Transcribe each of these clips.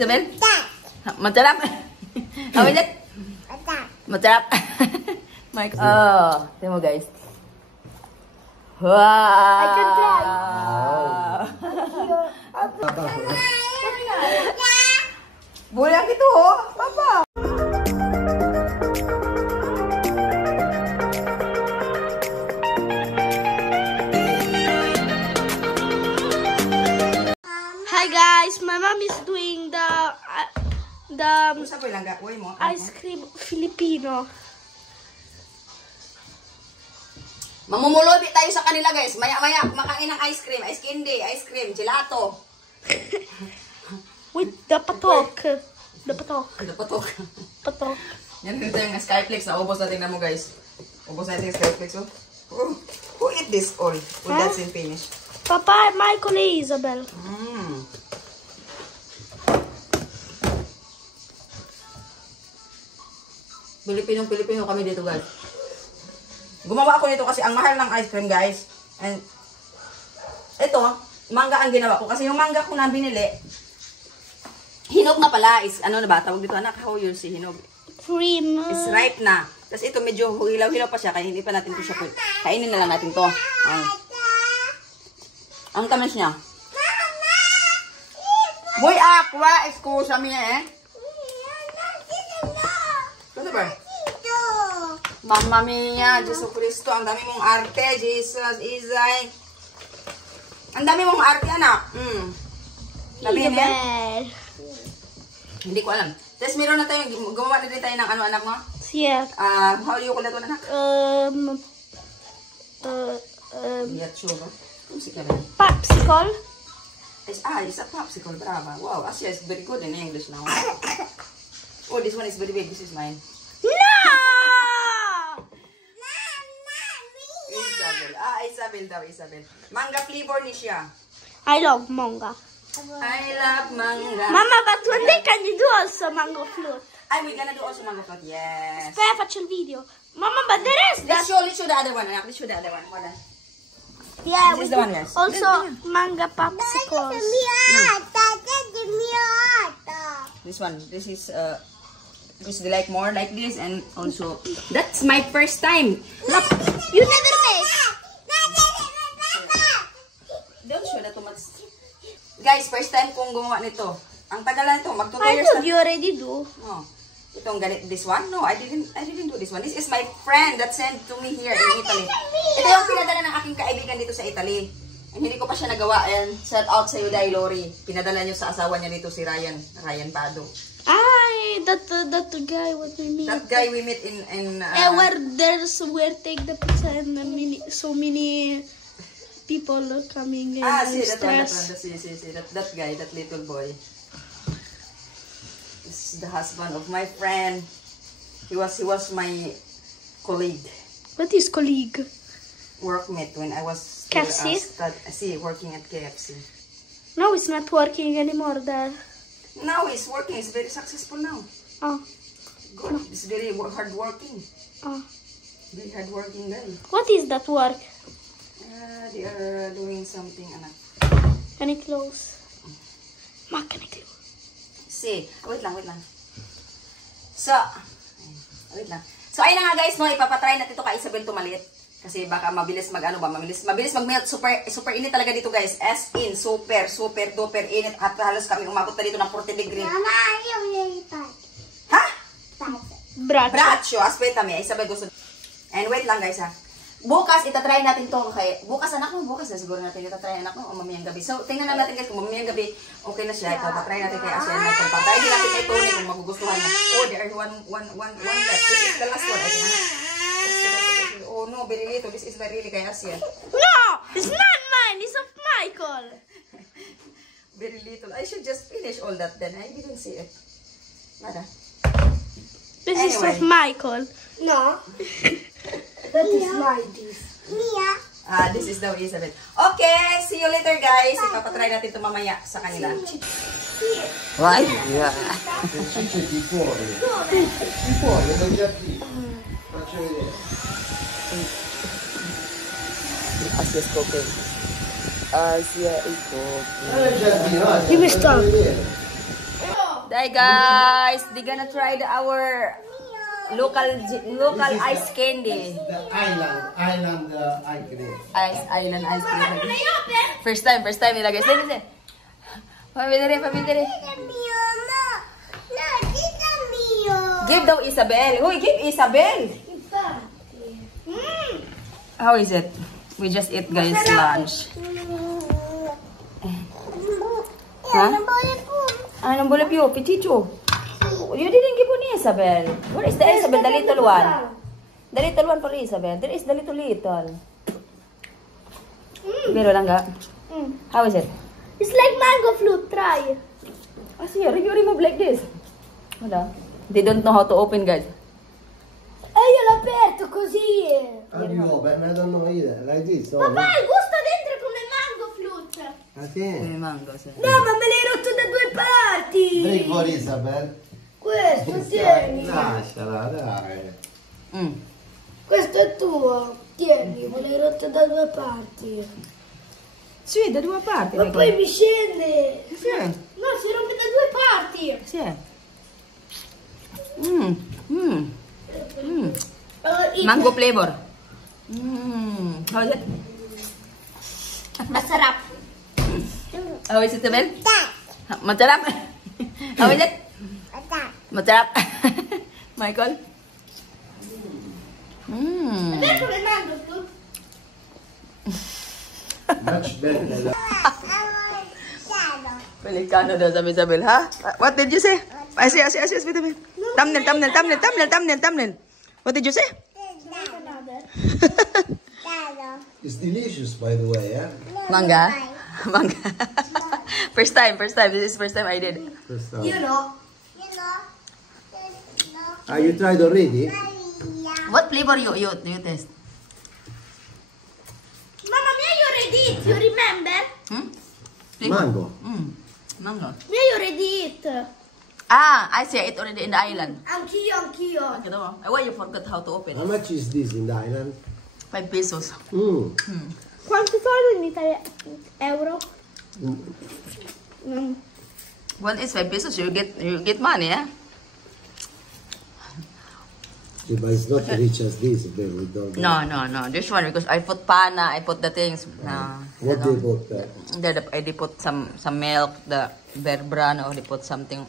Isabel? Masarap. Awit it? Masarap. Mike. Oh, tingnan mo guys. Wow! I can try. Bulang itu, oh. Papa. Hi guys, my mom is doing the ice cream Filipino. Mamumulobi tayo sa kanila guys. Maya-maya kumakain ng ice cream, ice candy, ice cream, gelato. With the patok. The patok. Ano patok? Patok. Yan dito yung Skyflex. Naubos natin na mo guys. Ubos natin yung Skyflex. Oh. Who eat this all? Who that's in finish? Papa, Michael and Isabel. Pilipinong-Pilipino kami dito guys. Gumawa ako nito kasi ang mahal ng ice cream guys. And ito, mangga ang ginawa ko. Kasi yung mangga ko na binili, hinog na pala. Is, ano na ba? Tawag dito anak, how you see hinog? Cream. Is ripe na. Tapos ito medyo hilaw-hilaw pa siya. Kaya hindi pa natin ito siya. Kainin na lang natin to. Ang tamis niya. Boy, aqua, excuse me eh. Ano ba? Mamma mia, Jesu Cristo, ang dami mong arte, Jesus, Izay. Ang dami mong arte, anak. Dami Isabel. Hindi ko alam. Tapos meron na tayo, gumawa na din tayo ng ano, anak mo? Yeah. How do you call that one, anak? Yatsuro. Music na rin. Popsicle. It's a popsicle, brava. Wow, Asya is very good in English now. Oh, this one is very big. This is mine. Isabel daw, Isabel. Manga flavor ni siya. I love manga. I love manga. Mama, but one day can you do also mango float? We're gonna do also mango float, yes. Kaya faccio il video. Mama, but there is that. Let's show the other one, anak. Let's show the other one. Hold on. Yeah, This is we the one, guys. also manga popsicles. This one. This is like more like this, and also that's my first time. Look, You never make. don't show that too much. Guys, first time kong gumawa nito. Ang tagal na ito, mag 2 I years thought na. you already do. No. Itong ganit, this one? No, I didn't do this one. This is my friend that sent to me here in Italy. Ito yung pinadala ng aking kaibigan dito sa Italy. And hindi ko pa siya nagawa. And shout out sa iyo, Dai Lori. Pinadala niyo sa asawa niya dito, si Ryan Pado. Ay, that guy what we meet. That guy we met in where take the pizza and so many people coming in. See that one. See that guy, that little boy. This is the husband of my friend. He was my colleague. What is colleague? Workmate when I was KFC? Working at KFC. No, it's not working anymore there. Now he's working. He's very successful now. Oh. Good. He's very hard working. Oh. Very hard working guy. What is that work? They are doing something, anak. Can it close? Ma, can it close? See, wait lang. So, wait lang. So, ayun na nga guys, no, ipapatry natin ito kay Isabel tumalit. Kasi baka mabilis mabilis mag-melt. Super init talaga dito guys. As in, super duper init. At halos kami umabot na dito ng 40 degree. Mama, ayaw nilipat. Ha? Bracho. Aspetame. Isabel gusto. And wait lang guys ha. Bukas, itatry natin to. Okay. Bukas anak mo, bukas na siguro natin itatry anak mo o mamayang gabi. So, tingnan lang natin guys kung mamayang gabi okay na siya. Ito, tatry natin kay Asya. Patry din natin kay Tony kung magugustuhan mo. Oh, there are one left. This is the last one. I think. Oh no, very little. This is very kay Asya. No! It's not mine! It's of Michael! Very little. I should just finish all that then. I didn't see it. Nada. This is of Michael. No. That is my dish. Mia. This is daw Isabel. Okay, see you later guys. Ipapatry natin ito mamaya sa kanila. Why? Yeah. Di fuori, l'ho già visto. Faccio vedere. Asya is cooking. Asya is cooking. Già visto, Dimmi sta. Hi guys, they gonna try our local ice candy. The island ice cream. Island ice cream. First time nila guys. Listen. Pamili. Give daw Isabel. Uy, give Isabel. How is it? We just eat guys lunch. Huh? Anong bulap yun? Pichicho. You didn't give me Isabel. Where is the Isabel? The little one. The little one for Isabel. There is the little. Pero lang ga. How is it? It's like mango flute. Try. Ah, see, you remove like this. Wala. They don't know how to open, guys. Io l'ho aperto così. How do you open? I don't know either. Like this. Oh, Papà, il gusto dentro è come mango flute. I think. Mango, sì. No, ma me l'hai rotto da due parti. Drink for Isabel. Questo, tieni. Lasciala, dai. Questo è tuo. Tieni, me l'hai rotto da due parti. Sì, da due parti. Ma poi mi scende. Sì. No, si rompe da due parti. Sì. Mango flavor. How is it? Masarap. How is it, Isabel? Masarap. How is it? Masarap. Michael? È come mango flute. Much better. Pelicano daw sabi Isabel, ha? What did you say? I see, wait a minute. Thumbnail. What did you say? It's delicious, by the way, yeah? Manga? First time. This is first time I did. First time. You know. You tried already? What flavor you taste? Mamma mia, you already eat. You remember? Mango. Mango. Me, you already eat. Ah, I see it already in the island. Anch'io. Why you forgot how to open? How much is this in the island? 5 pesos. Quanto sono in Italia? Euro? One is 5 pesos. You get money, eh? Yeah, but it's not rich as this, baby. We don't know. No. This one because I put pana, I put the things. What they bought? They put some milk, the bear bran, or they put something.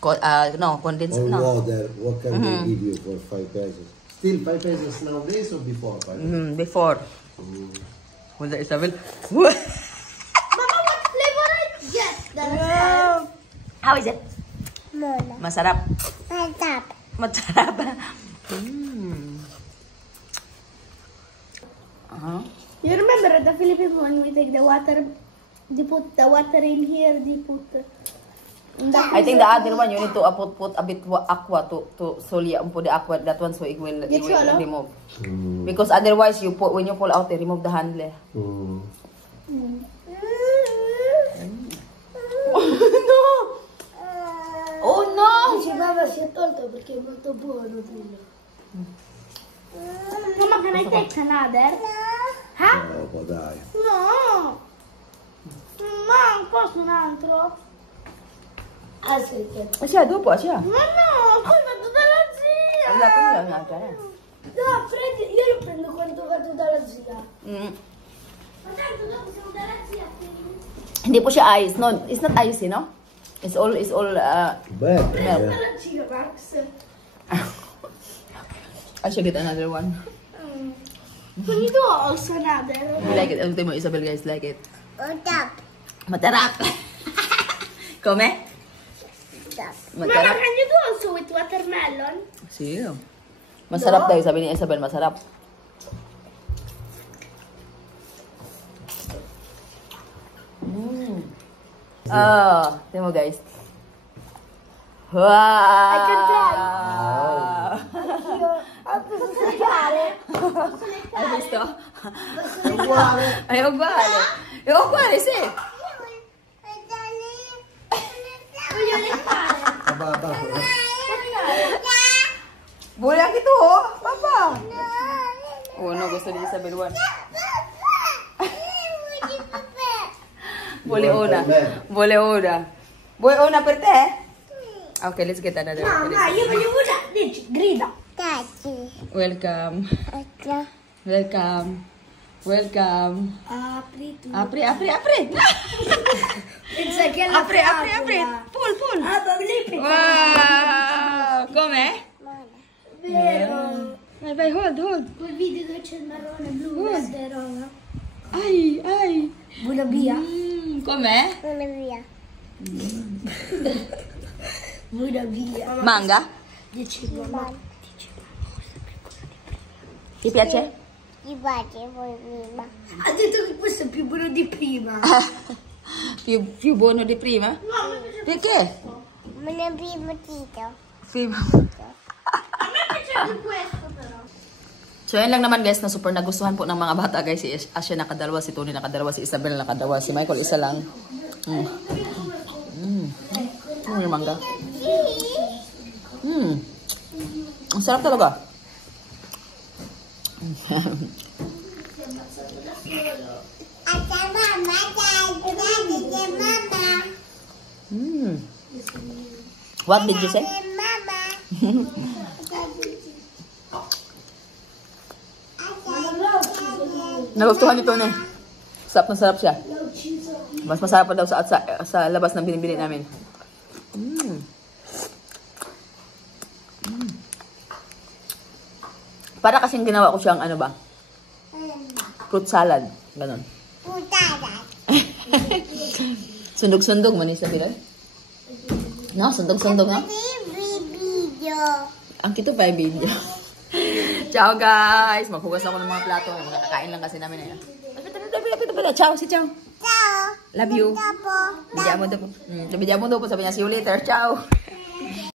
Condensed. Or No. water. What can they give you for 5 pesos? Still 5 pesos nowadays or before 5 pesos? Before. Was that Isabel? Mama, what flavor I get? How is it? Mola. Masarap. Mantap. Masarap. You remember at the Philippines when we take the water, they put the water in here, they put in the I think the other one you need to put a bit aqua to solely put the aqua that one so it will remove. Because otherwise when you pull out they remove the handle. No. Oh no. Dice mamma si è tolto perché è molto buono. Mamma, can I take another? Huh? Oh, dai. No. Ma posso un altro? Ah sì, che... Siya, dopo siya. Ma no, poi vado dalla zia. Wala pa lang nga. No, prendi, io lo prendo quando vado dalla zia. Mm. Ma tanto dopo siamo dalla zia. Hindi po siya ice. No, it's not ice, no? It's all Better, milk. yeah. Dalla zia, Max. I should get another one. Can you do also another? You like it? Every time Isabel guys like it. Mantap. Matarap. Come? Mama, Matarap. can you do also with watermelon? Siya. Masarap daw, sabi ni Isabel, masarap. Tingnan mo guys. Wow! I can try. Hai visto? È uguale. È uguale, sì. Voglio leccare. Bulang itu, oh. Papa. Oh no, gusto ni Isabel one. Puli una. Vole una. Vuoi una per te? Okay, let's get another. Mamma, io voglio una. Dici, grida. Welcome. Welcome. Welcome. Apri tu. Apri, apri, apri. Pensa che la Apri, apri, apri. Pull, pull. Ah, babli, Wow! Com'è? vero. Vai, vai, hold, hold. Quel video dove c'è il marrone, blu, verde e rosa. Ai, ai. Buona via. Com'è? Buona via. Manga? Dici, mamma. Ti piace? Ha detto che questo è più buono di prima. Più buono di prima? No, mi piace. Perché? Prima. A me piace più questo però. So, yan lang naman guys, na super nagustuhan po ng mga bata guys. Si Asya nakadalawa, si Tony nakadalawa, si Isabel nakadalawa, si Michael isa lang. Ano yung mangga? Ang sarap talaga. What did you say? Nagustuhan nito na. Sarap na sarap siya. Mas masarap pa daw sa labas ng binibili namin. Para kasing ginawa ko siyang ano ba? Fruit salad. Ganon. Sundog-sundog man isa bila. No, sundog-sundog no? Ang kito pa yung video. Ciao guys! Maghugas ako ng mga plato. Makakakain lang kasi namin na yan. Ciao, si Ciao. Ciao. Love you. Bigyan mo daw po. Sabi niya, see you later. Ciao.